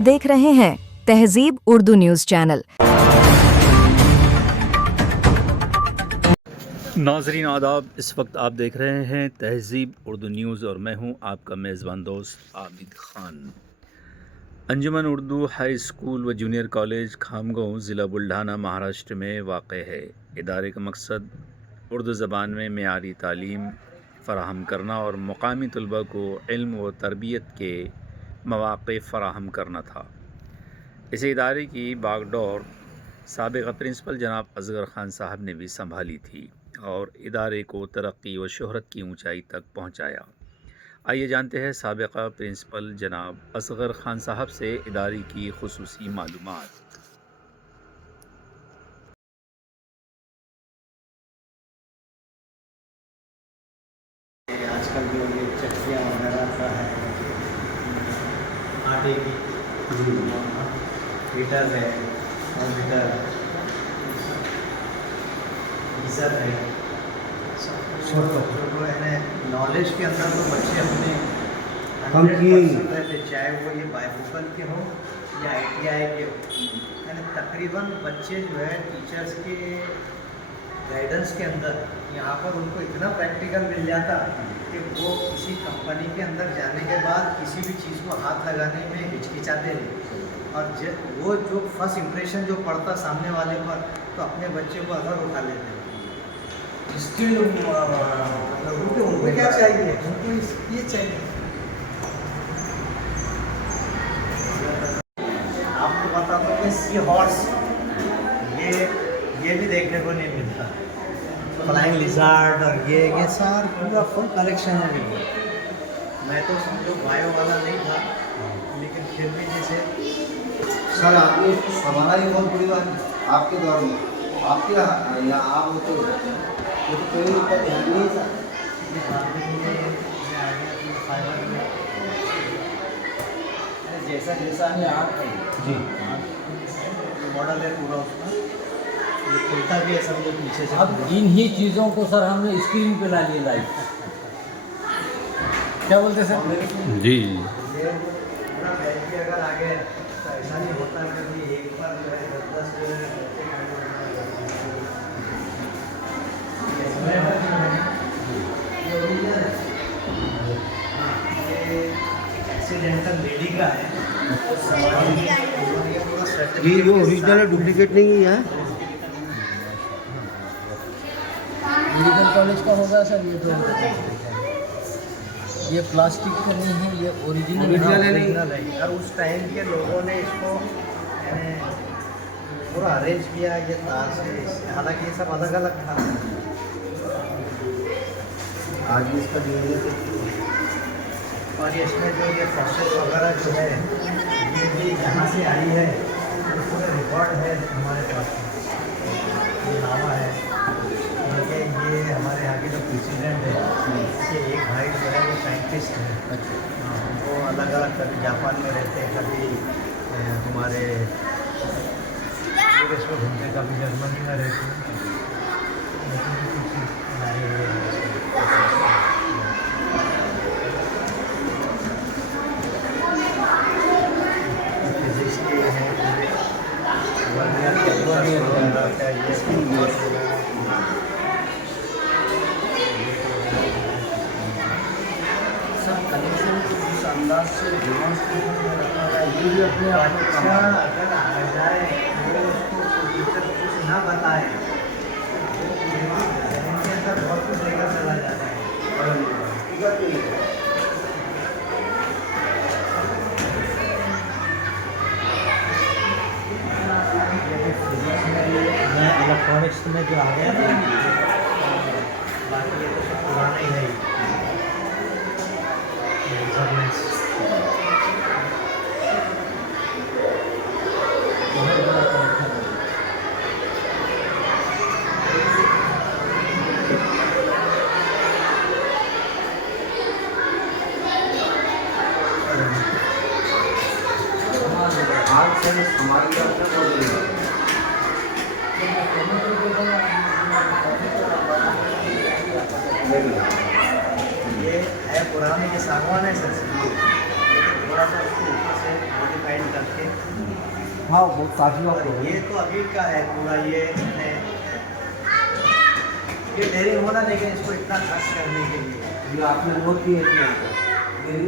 देख रहे हैं तहजीब उर्दू न्यूज चैनल। नाजरीन आदाब, इस वक्त आप देख रहे हैं तहजीब उर्दू न्यूज़ और मैं हूं आपका मेज़बान दोस्त आबिद ख़ान। अंजुमन उर्दू हाई स्कूल व जूनियर कॉलेज खामगांव ज़िला बुल्ढाना महाराष्ट्र में वाक़ है। इदारे का मकसद उर्दू ज़बान में मेयारी तालीम फ़राहम करना और मुकामी तलबा को इल्म व तरबियत के मौक़े फ़राहम करना था। इस इदारे की बागडोर साबिक़ प्रिंसिपल जनाब असगर ख़ान साहब ने भी संभाली थी और इदारे को तरक्की व शोहरत की ऊंचाई तक पहुंचाया। आइए जानते हैं साबिक़ प्रिंसिपल जनाब असगर ख़ान साहब से इदारे की ख़ुसूसी मालूमात। आजकल जो ये चक्कियाँ वगैरह का है, आटे की हीटर है, कंप्यूटर गीज़र है, छोटो है नॉलेज के अंदर तो बच्चे अपने 100% रहते, चाहे वो ये बायफोकल के हो या ITI के हो। यानी तकरीबन बच्चे जो है टीचर्स के गाइडेंस के अंदर यहाँ पर उनको इतना प्रैक्टिकल मिल जाता कि वो किसी कंपनी के अंदर जाने के बाद किसी भी चीज़ को हाथ लगाने में हिचकिचाते नहीं, और वो जो फर्स्ट इम्प्रेशन जो पड़ता सामने वाले पर, तो अपने बच्चे को अगर उठा लेते हैं। स्टिल उनको क्या चाहिए, उनको ये चाहिए। आपको बता दो कि सी हॉर्स ये भी देखने को नहीं मिलता, फ्लाइंग लिजार्ड और ये सार पूरा फुल कलेक्शन है। मैं तो समझो बायो वाला नहीं था, लेकिन फिर भी जैसे सर आपने हमारा ही बहुत बड़ी बात आपके दौर में आपके या आप होते तो कोई ऊपर ध्यान नहीं था। ये बाद में ये आ गया कि फाइबर में जैसा जैसा है आप जी मॉडल है पूरा उसका, ये खुलता भी है समझो पीछे से। अब इन्हीं चीज़ों को सर हमने स्क्रीन पे ला लिया लाइव। क्या बोलते सर? जी ये पूरा बैच भी अगर आ गया तो ऐसा नहीं होता कभी एक बार जो है 10 जो है ये एक्सीडेंटल लेडी का है जी, जो ओरिजिनल है डुप्लीकेट नहीं है। मेडिकल कॉलेज का होगा सर, ये तो ये प्लास्टिक का नहीं है, ये ओरिजिनल है। और उस टाइम के लोगों ने इसको पूरा अरेंज किया ये तार से, हालांकि ये सब अलग अलग था। आज भी इसका और इसमें जो ये प्रोसेस वगैरह जो है ये भी यहाँ से आई है, तो पूरे रिकॉर्ड है हमारे पास। ये नामा है, ये हमारे यहाँ के जो प्रेसिडेंट है, ये एक भाई जो है वो साइंटिस्ट है। हाँ, वो अलग अलग कभी जापान में रहते हैं, कभी हमारे विदेश में घूमते, कभी जर्मनी में रहते हैं। फिजिक्स के हैं सब कलेक्शन इस अंदाज से डेमोन्स्ट्रेशन में रखा है, ये भी अपने आप में अच्छा। अगर आ जाए वो उसको टीचर कुछ ना बताए इनके अंदर बहुत कुछ लेकर चला जाता है। फिजिक्स में मैं इलेक्ट्रॉनिक्स में जो आ गया ना, बाकी ये तो सब पुराना ही है। बहुत बड़ा कलेक्शन है। आज से हमारी तरफ से बहुत बड़ी बात ये है पुराने, ये सागवान है सर, लेकिन थोड़ा सा उसको ऊपर से मॉडिफाइड करके। हाँ वो काफ़ी और ये तो अभी का है पूरा, ये डेयरिंग होना, लेकिन इसको इतना खर्च करने के लिए ये आपने बहुत की है मेरी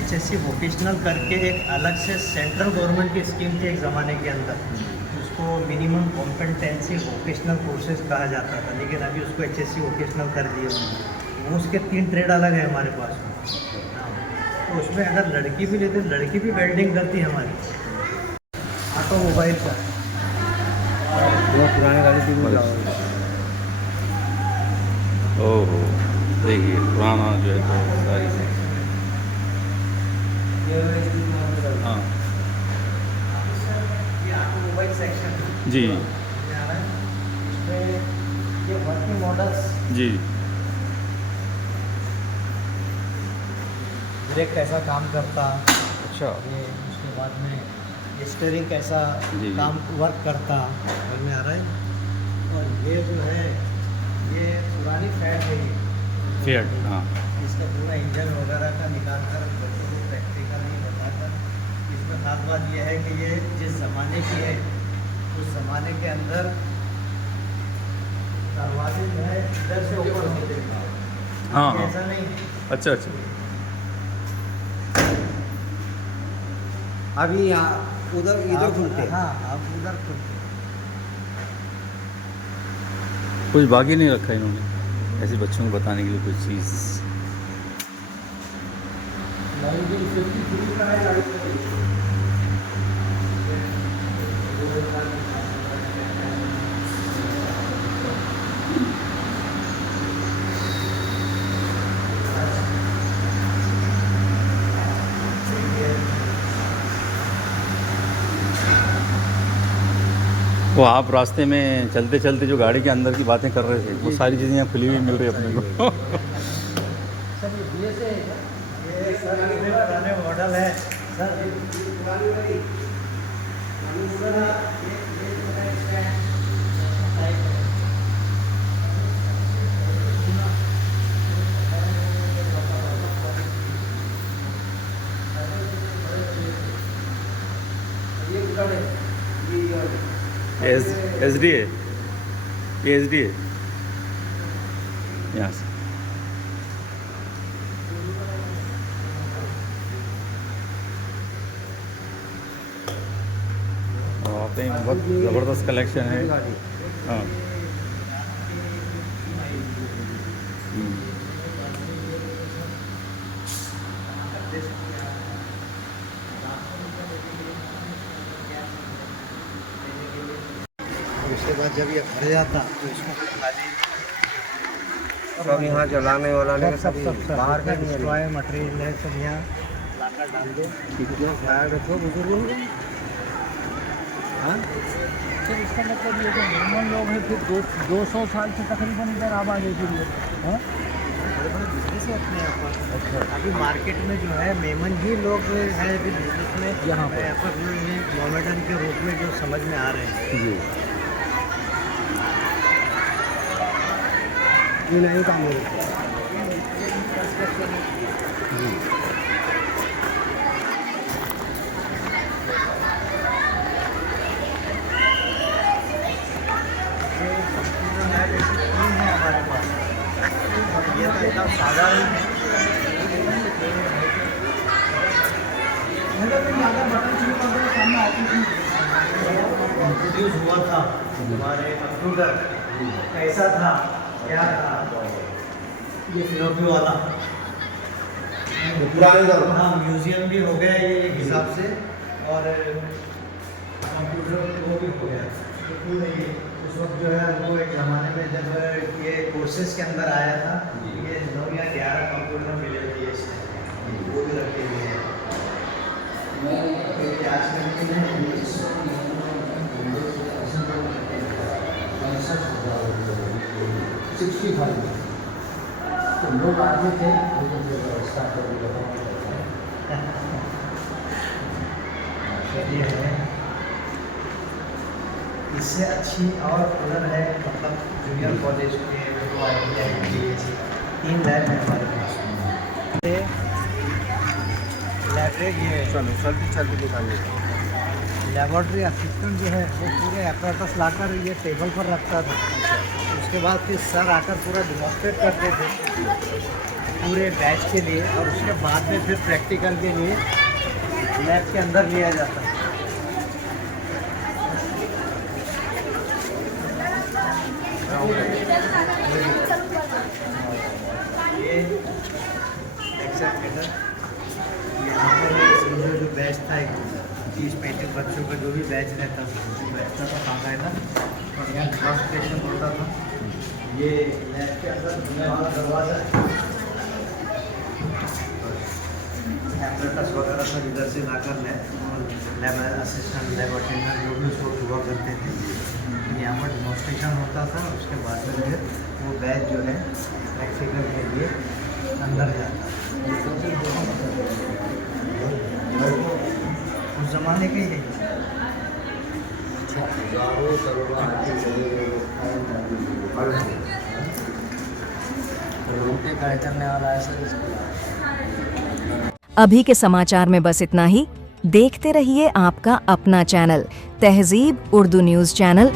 HSC वोकेशनल करके एक अलग से सेंट्रल गवर्नमेंट की स्कीम थी एक ज़माने के अंदर, उसको मिनिमम कॉम्पिटेंसी वोकेशनल कोर्सेज कहा जाता था, लेकिन अभी उसको HSC वोकेशनल कर दिए उन्होंने। वो उसके 3 ट्रेड अलग है हमारे पास में। तो उसमें अगर लड़की भी लेते, लड़की भी वेल्डिंग करती है हमारी, ऑटोमोबाइल का। पुराने गाड़ी की भी ओहो, देखिए पुराना जो है तो सारी से हाँ ये ऑटोमोबाइल सेक्शन जी इसमें ये वर्किंग मॉडल्स, जी ब्रेक कैसा काम करता, अच्छा ये उसके बाद में स्टीयरिंग कैसा जी। काम वर्क करता, समझ में आ रहा है। और ये जो है ये पुरानी फैट है, ये फिएट हाँ इसका पूरा इंजन वगैरह का निकाल कर बच्चों को प्रैक्टिकल नहीं बताकर। इसमें खास बात यह है कि ये जिस ज़माने की है उस ज़माने के अंदर दरवाजे जो है इधर से ऊपर होते हैं, हाँ हाँ ऐसा नहीं है। अच्छा अच्छा अभी यहाँ उधर इधर खुलते हैं। हाँ, अब उधर खुलते हैं। कुछ बाकी नहीं रखा इन्होंने ऐसे बच्चों को बताने के लिए कुछ चीज़। वो आप रास्ते में चलते चलते जो गाड़ी के अंदर की बातें कर रहे थे वो सारी चीज़ें यहाँ खुली हुई मिल रही है अपने को। ये सर कितने पुराने मॉडल है सर। एस डी है, ये एस डी है यहाँ से। और वहाँ पे बहुत ज़बरदस्त कलेक्शन है। हाँ उसके बाद जब ये भर जाता तो इसको खाली सब यहाँ जलाने वालाने सब बाहर का नहीं है। डिस्ट्रॉय मटेरियल है, सब यहाँ लाकर डाल दो। कितना ख्याल रखो बुजुर्गों को। हाँ, सर इसका मतलब ये जो नॉर्मल लोग हैं फिर 200 साल से तकरीबन इधर आबाद है फिर ये, हाँ? बड़े बड़े बिजनेस है अपने यहाँ पर। अच्छा, अभी मार्केट में जो है मेमन ही लोग हैं अभी बिजनेस में यहाँ पर जो ये मोमेडन के रूप में जो समझ में आ रहे हैं। जी ये नहीं काम हो रहा। है इंट्रोड्यूस हुआ था हमारे कंप्यूटर, कैसा था, क्या था, ये फ्लॉपी वाला। पुराने दौर हाँ, म्यूजियम भी हो गया ये एक हिसाब से, और कंप्यूटर वो भी हो गया। उस वक्त जो है वो एक ज़माने में जब ये कोर्सेज के अंदर आया था, ये 9 या 11 कंप्यूटर मिले थे इसमें, वो भी रखे हुए हैं। आज कल के लिए 65 तो लोग आगे थे व्यवस्था कर ये है। इससे अच्छी और कूलर है, मतलब जूनियर कॉलेज के ITI के 3 लैब है हमारे पास। लाइब्रेरी है, चल दिखाइए। लेबॉर्ट्री असिस्टेंट जो है वो पूरे एपरेटस लाकर ये टेबल पर रखता था। उसके बाद फिर सर आकर पूरा डिमॉन्स्ट्रेट करते थे पूरे बैच के लिए, और उसके बाद में फिर प्रैक्टिकल के लिए लैब के अंदर लिया जाता है। ये एग्जामिनेटर यहाँ पर समझो जो बैच था 30-35 बच्चों का जो भी बैच रहता था बैठता था बाकायदा, और यहाँ डेमोन्स्ट्रेशन होता था। ये लैब के अंदर घुसने वाला दरवाज़ा है, एपरेटस वगैरह सब इधर से लाकर लैब असिस्टेंट, लैब अटेंडेंट जो भी सोच हुआ करते थे, यहाँ पर डेमोन्स्ट्रेशन होता था। उसके बाद में फिर वो बैच जो है प्रैक्टिकल के लिए अंदर जाता। उस ज़माने के ही है। करने वाला है सर इसको। अभी के समाचार में बस इतना ही। देखते रहिए आपका अपना चैनल तहजीब उर्दू न्यूज़ चैनल।